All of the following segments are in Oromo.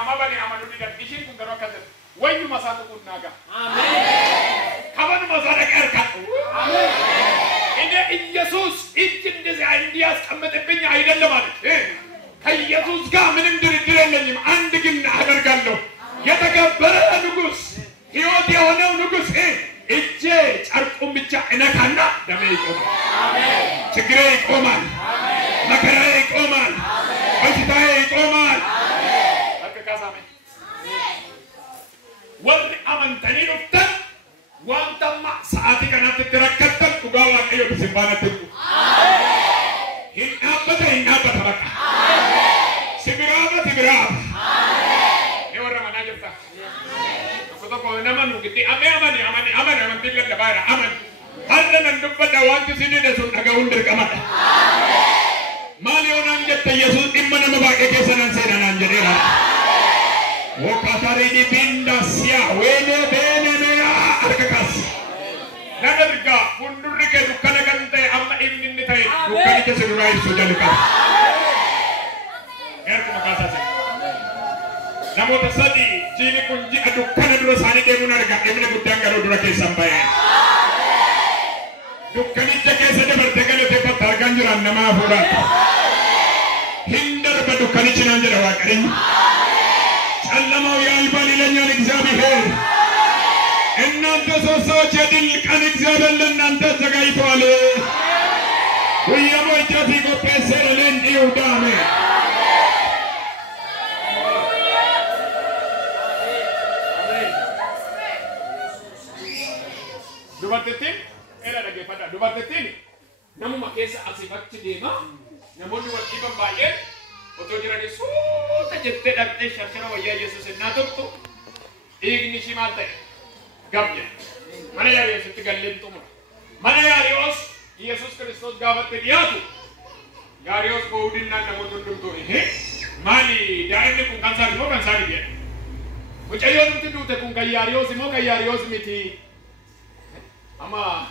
Abraham bani amanu digan ishin kun garo kaset wayu masatu kun naga amen kawan masada kerka amen ini Yesus izin dese Indias kametebenya አይደለም ማለት ከኢየሱስ ጋር ምንም ድርድር የለኝም አንድ ግን አደርጋለሁ የተከበረ ንጉስ ሕይወት የሆነው ንጉስ እጄ ጨርቁን ብቻ እነካና ደሜ ይቆማል አሜን ችግሬ ይቆማል አሜን መከራዬ ይቆማል አሜን በሽታዬ ይቆማል አሜን አከካሳሜ ወር አመንተኒ ዶክተ ዋንተማ ሰዓት ከናት ተረከተል ቁጋዋ ቀዮ በስባነት አሜን ይናበተ በቃ አሜን ሲብራበት ይብራብ አሜን የወራ ማናጀታ Kau nama nu kita aman tidak lebar aman. Ada nanti pada waktu sini dah sudah gaul terkamat. Mali orang jatuh Yesus iman nama bagai kesanan senan jadi. Oh kata ini pindah sia, wene bene mera arkakas. Naga mundur ke dukan kante amma ini nitai dukan itu seluruh sudah dekat. Terima kasih. Namo tasadi jini kunji adukkana dura sani ke munarga emne buddanga dura ke sampai dukkani jake sade bertegale te patar ganjuran nama hura hindar badukkani chinan jara wakarin allama ya albani lanya exami he ennante soso chadil kan examen lennante jagaito ale huyamo jati ko pesere lendi udame Dubartiin era lagi pada dubartiin namu makesa asifat cedema namun dua ibang bayan oto jirani suta jette dakte shashara waya Yesus natuk tu igni shimate gabya mana ya Yesus tigallin tu mana ya Yesus Kristus gavat teriatu ya Yesus koudin na namun dundum tu mali daerah kung kansari mo kansari dia mucayo tu tu kung kayarios mo kayarios miti Ama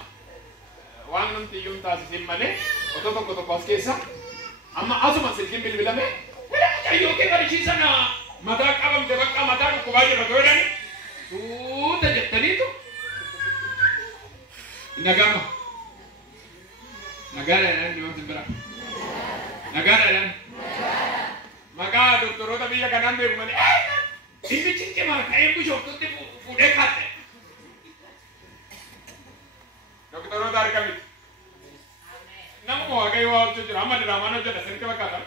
wang nanti yung tasi simmane, oto pas kesa. Ama asu masih kimbil bilame. Ayo ke kali sisa na mata kabam tebak mata ko baje batoda ni. Tu tajet tadi tu. Nagama. Nagara na ni mga sembra. Nagara na. Maka doktoro tabi ya kanan be mane. Ini cince mar kayak bu jok tu udah kate. Dokter Odar kami. Namu agai wal cuci ramah ramana jadi sering kebakaran.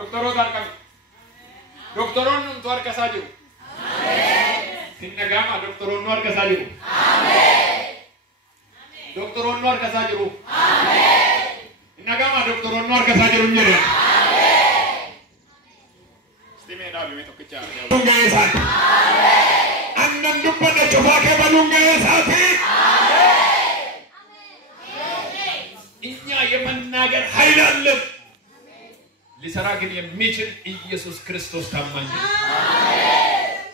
Dokter Odar kami. Dokteron nuar kasaju. Amin. Sinagama dokteron nuar kasaju. Amin. Dokteron nuar kasaju. Amin. Sinagama dokteron nuar kasaju jadi. Amin. Istimewa bimi to kecah. Lungai saat. Amin. Andan dupa de coba ke balungai saat. Inya የመናገር ኃይል አለ ሊሰራ ግን የሚችል ኢየሱስ ክርስቶስ ታማኝ ነው አሜን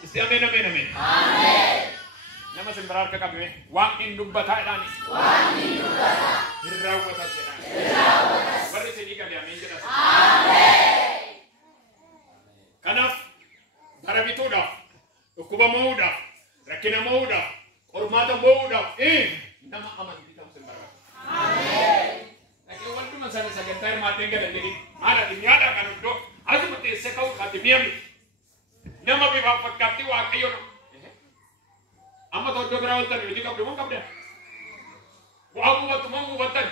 እስቲ አሜን አሜን አሜን አሜን ነመሰን በራር ከቀበ ዋን እንዱበታ ዳኒ ዋን እንዱበታ ይራወታ ሰላም ይራወታ ወርሴ ዲቀም ያሜን ጀራስ አሜን ከናፍ ባረቢቶዳ እኩባ መውዳ ረኪና መውዳ ቁርማታ መውዳ ነማ አማን ዲታም ሰንበራ አሜን Wantu masana sagantar mate ngada jadi ada dunyada kan do azu mate sekau katimiam nama bi bapak kati wa kayo amma to do grawatan ni jika do mangkap dah bu abu wat mangu batan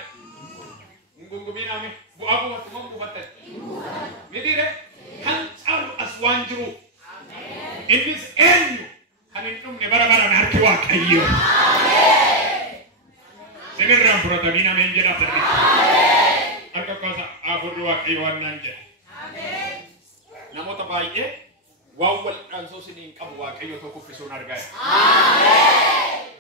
ngungu bina me bu abu wat mangu batan medire kan ar aswanjuru amen in this end kanin tum ne bara narki wa kayo amen sebenarnya protagonina menjadi apa Arka kasa aburdua iwan nanje. Amen. Namo tabaye wawal anso sinin kamu wa kayo to ku fisunar gay. Amen.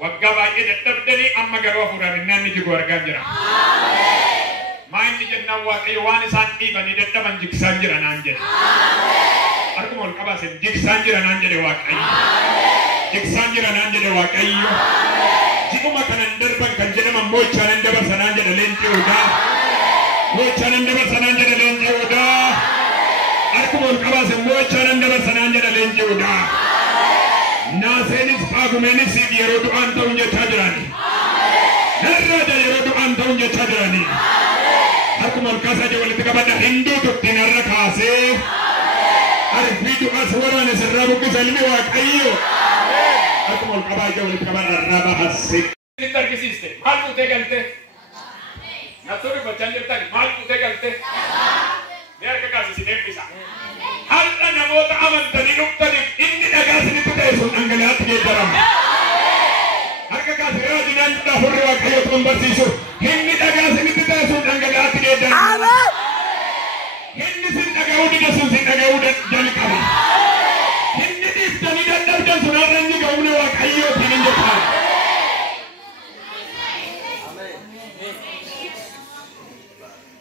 Wagga baye dabdani amma garwa furar nanni jigo arga jira. Amen. Main ni jenna wa kayo wani san ibani dabban jik sanjira nanje. Amen. Arko mol kabasen jik sanjira nanje de wa kayo. Amen. Jik sanjira nanje de wa kayo. Jiko makanan derban kan jena mamboy chanan debar sananja de lenti uda wo chanan debar sananja de lenti uda arko mon kabase mo Bochaan dabarsanaan jedha leenji'uudha. Naaseenis Faagumenis yeroo du'aan ta'uun jechaa jirani. Narraada yeroo du'aan ta'uun jechaa jirani. Akkuma olkaasaa jee walitti qabadha hinduu tuttiin har'a kaasee. Arfii du'as waraana sirraa buqqisa ilmi Waaqayyo. Akkuma olqabaa jee walitti qabadha irraa bahase. Sitti argisiiste maal fuutee galte? Naturi bochaan jirtan maal fuutee galte? Ni harka kaasisiin eebbisa. Har'a namoota amantanii dhuftaniif inni dhagaa isinitti ta'e sun dhangalaatti geeddarama. Harka kaasee raajinaan dhaafurri Waaqayyo tuun barsiisu inni dhagaa isinitti ta'e sun dhangalaatti geeddarama. Inni sin dhaga'uu dida sun sin dhaga'uu jalqaba. Inni dhiiftanii dadhabdan sun har'a inni ga'uune Waaqayyootiin hin jettaan.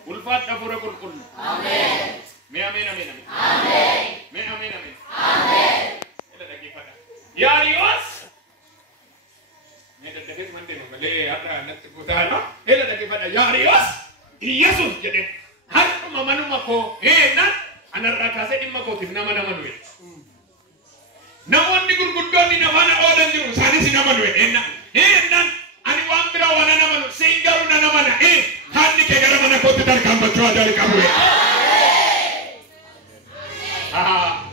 Ulfaadha hafuura qulqullu. Ameen. Mee ameen ameen ameen. Ameen. Mee ameen ameen. Ameen. Ela dhaggeeffadha. Yaariyoos. Mee daddafeetu man deemu malee har'a natti kutaadha. Ela dhaggeeffadha. Yaariyoos. Iyyesuus jedhe. Har'uma manuma koo heennan anarraa kaasee dhimma kootiif nama nuyi. Namoonni gurguddoonni nama na oolan jiru isaanis nama nuyi heennan ani waan biraa waan nama nu siin garuu na nama na haalli kee gara mana kootti tarkaanfachuu jalqabu.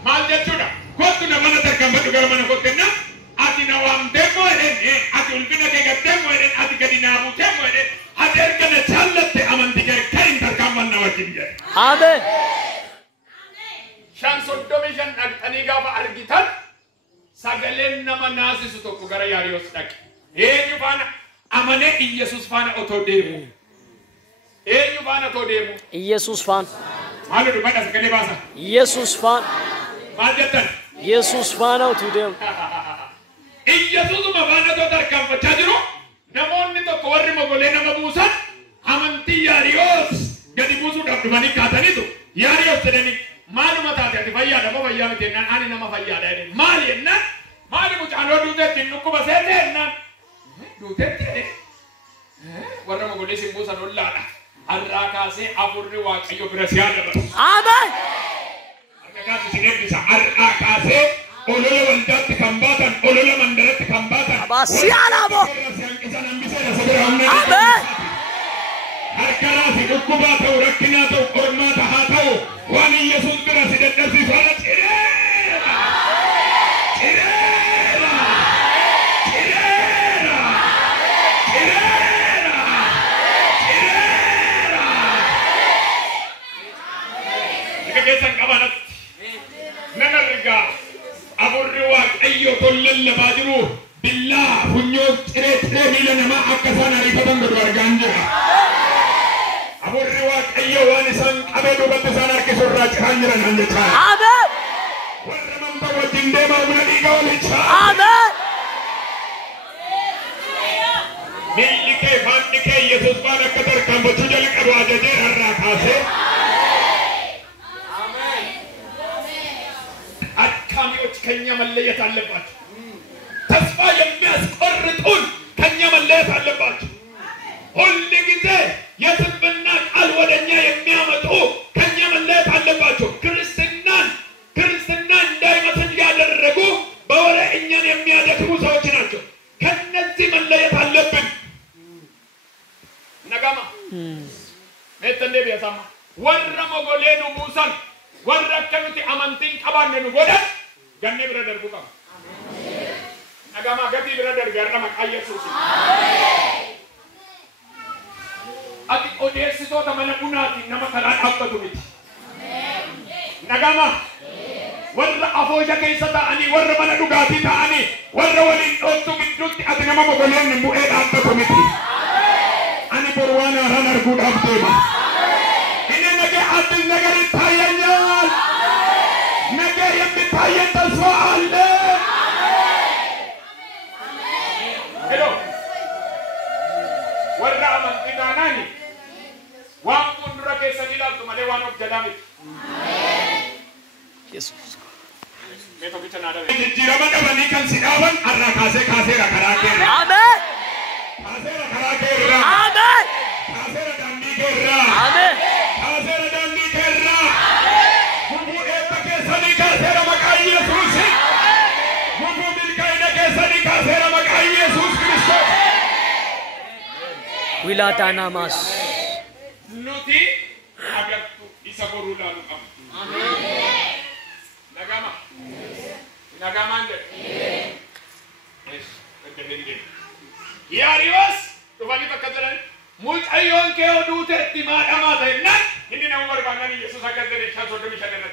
Maal jechuudha? Kootu nama na tarkaanfachuu gara mana kootti jennaan ati na waamtee moo jedheen ati ulfina kee gattee moo jedheen ati gadi naa buutee moo jedheen ati erga na jaallatte amantii kee kan tarkaanfanna wajjin jedhe. Ameen. Shan soddomii shan dhaqxanii gaafa argitan sagaleen nama naasisu tokko gara Yaariyoos dhaqe. Eenyu faana amane Iyyesuus faana otoo deemu. Eenyu faana otoo deemu. Iyyesuus faana. Maal dubbadha sagalee baasa. Iyyesuus faana. Maal jettan. Iyyesuus faana otoo deemu. Iyyesuusuma faana otoo tarkaanfachaa jiru namoonni tokko warri mogolee nama buusan amantii Yaariyoos gadi buusuudhaaf dhufanii kaataniitu Yaariyoos jedhanii maaluma taate ati fayyaadha moo fayyaa miti jennaan ani nama fayyaadha jedhanii maali jennaan maali mucaanoo duuteetti dhukkuba seete jennaan duuteetti jedhe warra mogolee sin buusan ollaadha har'aa kaasee hafuurri Waaqayyo bira si haa dabarsu. Ameen. Harka kaasee sin eebbisa har'aa kaasee olola waldaatti kan baatan olola mandaratti kan baatan. Abasiyaanaamo. Ameen. Harkaraasi dhukkubaa ta'u rakkinaa ta'u qormaata haa ta'u waan Iyyesuus bira si dadhabsiisu haala cireera. Cireera. Cireera. Cireera. Cireera. Ika keessan qabanatti nan argaa hafuurri Waaqayyo tol lallabaa jiru billaa funyoo ciree miila namaa akka isaan ariifatan godhu argaan jira. Hafuurri Waaqayyo waan isaan qabee duubatti isaan harkisu irraa ciraan jiran an jechaa. Ameen. Warra manta wajjin deemaa humna dhiiga walichaa. Ameen. Miilli kee faanni kee Yesuus waan akka tarkaanfachuu jalqabu ajajee har'aa kaasee. አድካሚዎች ከኛ መለየት አለባቸው። ተስፋ የሚያስቆርጡን ከኛ መለየት አለባቸው። ሁል ጊዜ የትንቢት ቃል ወደኛ የሚያመጡ ከኛ መለየት አለባቸው። ክርስትና እንዳይመስል ያደረጉ በወሬ እኛን የሚያደክሙ ሰዎች ናቸው። ከነዚህ መለየት አለብን። ነጋማ ነተንዴ ቢያሳማ ወረ ሞጎሌኑ ሙሳን warra akkamitti amantiin qabaanne nu godhan ganne bira darbu qaba. Nagama gatii bira darbe har'a maqaa Yesuus. Ati odeessitoota mana bunaatiin nama karaa dhaabbatu miti. Nagama warra afooja keessa ta'anii warra mana dhugaatii ta'anii warra waliin dhooftu gidduutti ati nama mogoleen bu'ee dhaabbatu miti. Ani boru waan haaraan arguudhaaf deema. አዲስ ነገር ይታየኛል። ነገ የሚታየን ተስፋ አለ። ሄሎ ወራ አመንቲናናኒ ዋን ፉንዱራ ኬሰን ይላልቱ ማሌ ዋን ኦፍ ጀላሚ ኢየሱስ ሜቶ ቢተናዳ ጅጅረማ ቀበኒ ከን ሲዳወን አራ ካሴ ረከራኬ አሜን ካሴ ረከራኬ አሜን ካሴ ረዳንዲ ጌራ አሜን Wilatanamas. Nuti agartu isa boruu laalu qabna. Nagama. Nagamaan jedhe. Yaariyoos dhufanii bakka jiran mucayyoon kee oduute itti maadhamaa ta'innan inni nama barbaannan Yesuus akka jedhe 5:35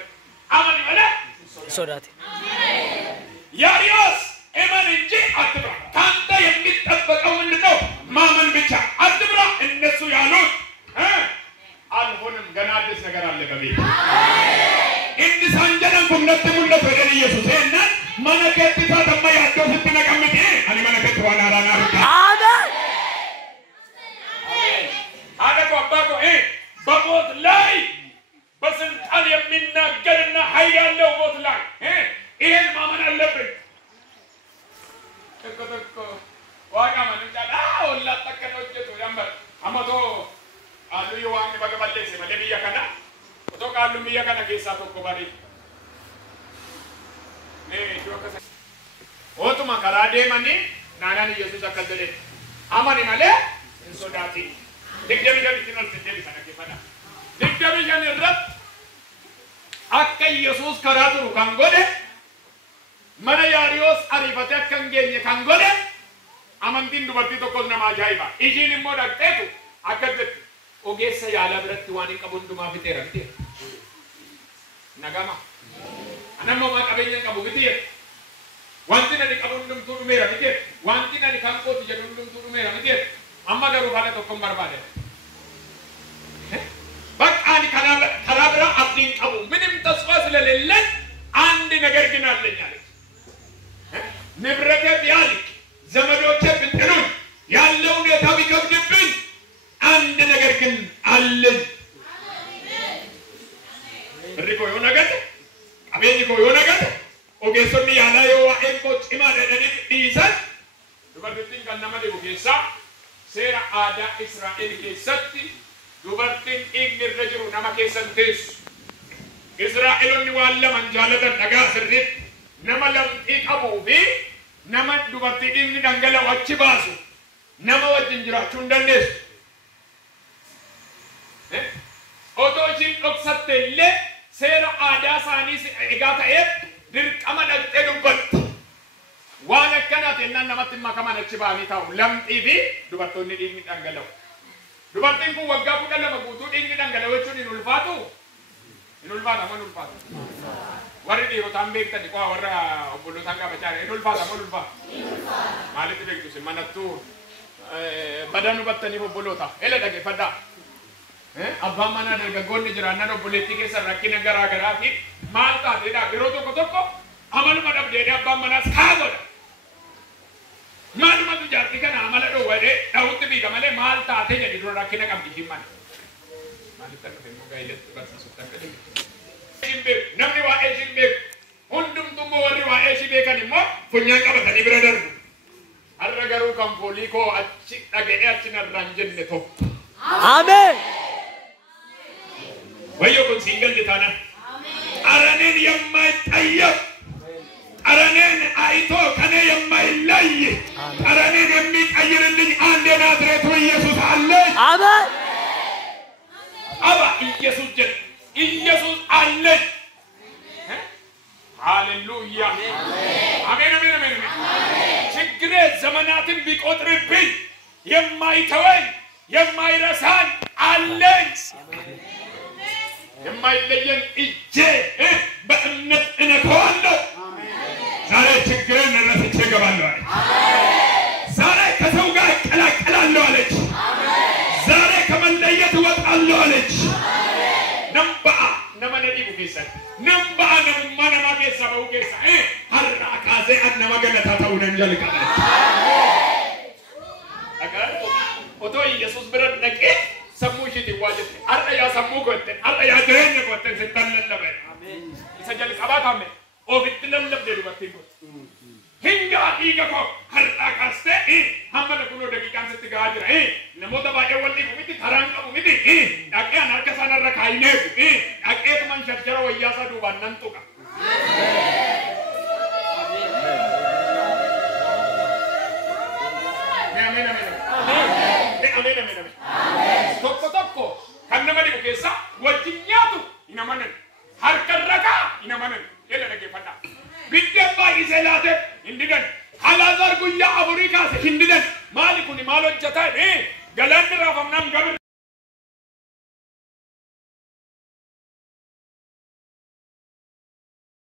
amani malee Sodaate. ያሪዮስ እመን እንጂ አትብራ ካንተ የሚጠበቀው ምንድነው ማመን ብቻ አትብራ እነሱ ያሉት አልሆንም ገና አዲስ ነገር አለ በቤት እንድ ሳንጀነን ኩነት ሙለት ወደ ኢየሱስ እና ማነከትታ ተማ ያለው ስትነቀምጥ አለ ማነከት ዋና ራና አሜን አደቆ አባቆ በሞት ላይ በስልጣን የሚናገርና ኃይል ያለው ሞት ላይ ይሄን ማመን አለብን ተከተከ ዋጋ ማንጫላ ወላ ተከነውጭ ያምበር አመቶ አሉ ይዋን በገባለስ መለብያ ከና ኦቶ ቃሉ ሚያ ከና ኬሳ ተኮ ባሪ ጆከሰ ኦቶ ማከራዴ ማኒ ናናን ኢየሱስ አከደለ አማኒ ማለ እንሶዳቲ ደግደም ጀልቲኖል ትደል ሰነከፈና ደግደም ጀነረት አከ ኢየሱስ ከራቱሩ ካንጎደ mana yaariyoos ariifate akka hin geenye kan godhe amantiin dubartii tokkos nama ajaa'iba ishiin immoo dhaqxeetu akka jetti ogeessa yaalaa biratti waan hin qabu hundumaa fixeera miti nagama anammoo maa qabeenya hin qabu miti wanti nani qabu hundumtuu dhumeera miti wanti nani kan kooti jedhu hundumtuu dhumeera miti amma garuu haala tokko hin barbaade bakka ani karaa biraa abdiin qabu ምንም ተስፋ ስለሌለን አንድ ነገር ግን አለኝ አለ ንብረቴ ቢያልቅ ዘመዶቼ ብትሉኝ ያለው ሁኔታ ቢከብድብኝ አንድ ነገር ግን አለኝ ብሪኮ የሆነ ነገር አቤኒኮ የሆነ ነገር ኦጌሶኒ ያላ የዋኤን ኮ ጭማ ደደኒ ዲሰን ዱበርቲን ከነማ ዲቡ ኬሳ ሴራ አዳ እስራኤል ኬሰቲ ዱበርቲን ኢግኒር ረጅሩ ነማ ኬሰንቴስ እስራኤሎኒ ዋለ መንጃለተን ደጋ ስሪት nama lamxii qabuu fi nama dubartii dhiigni dhangala'u achi baasu nama wajjin jiraachuu hin dandeessu. Otoo ishiin dhoksatte illee seera aadaa isaanii egaa ta'eef dirqama dhaqxee dubbatti. Waan akkanaati ennaan namatti makaman achi ba'anii taa'u lamxii fi dubartoonni dhiigni dhangala'u. Dubartiin kun waggaa 12 guutuu dhiigni dhangala'u jechuun hin ulfaatu? Hin ulfaata moo hin ulfaatu? warri dhiirotaan beektan dhiqoo warra obbolotaan qabachaare hin ulfaata moo ulfaata? Maalitti beektu si manattuu badan hubattaniif obboloota ela dhaggeeffadhaa. Abbaan manaa dargaggoonni jiraannan obboleettii keessa rakkina garaa garaati maal taateedha yeroo tokko tokko amaluma dhabdeedha abbaan manaas kaa godha. Maalumatu jaartii kana amala dhoowwadhee dhawutti biiga malee maal taatee jedhi dura rakkina qabdi himman. Maalitti akka immoo gaa'eletti barsiisutti akka dhigge. namni waa'ee isin beeku hundumtummoo warri waa'ee isin beekan immoo funyaan qabatanii bira darbu har'a garuu kan foolii koo achi dhaga'ee achi narraan jenne tokko Amen. wayyo kun siin galli taana araneen የማይጠየቅ araneen አይቶ ከኔ የማይለይ araneen የሚቀይርልኝ አንድ የናዝሬቱ ኢየሱስ አለ Amen. አባ ኢየሱስ ጀል ኢየሱስ አለ ሃሌሉያ አሜን አሜን አሜን ችግሬ ዘመናትን ቢቆጥርብኝ የማይተወኝ የማይረሳኝ አለኝ የማይለየን እጄ በእምነት እነካዋለሁ ዛሬ ችግሬን ረስቼ እገባለሁ አለች ዛሬ ከሰው ጋር እቀላቀላለሁ አለች ዛሬ ከመለየት እወጣለሁ አለች nama nadiibu keessa namba nama nama keessa ba'u keessa har'a kaasee nama galataa ta'uu nan jalqaba agar otoo Yesuus bira dhaqee sammuu isheetiin waa jette har'a yaa sammuu gootte har'a yaa jireenya gootte sittan lallabe isa jalqabaa taame ofitti lallabdee dubartiin kun hingaa dhiiga koo har'aa kaastee hamma kunoo daqiiqaan sitti gahaa jira namoota baay'ee wal dhiibu miti karaan qabu miti dhaqee an harka isaanirra kaayineefu dhaqeetuman sharshara wayyaasaa duubaan nan tuqa Amen, amen, amen. Amen. Tokko kan nama dhibu keessa wajjin nyaatu hin amanan. Harka ragaa hin amanan. Jedha dhaggeeffadhaa. Biddeen baay'isee laate hin didan. Alaazaar guyyaa afurii kaase hin didan. Maali kun maal hojjetaa? Galaanni raafamnaan gabir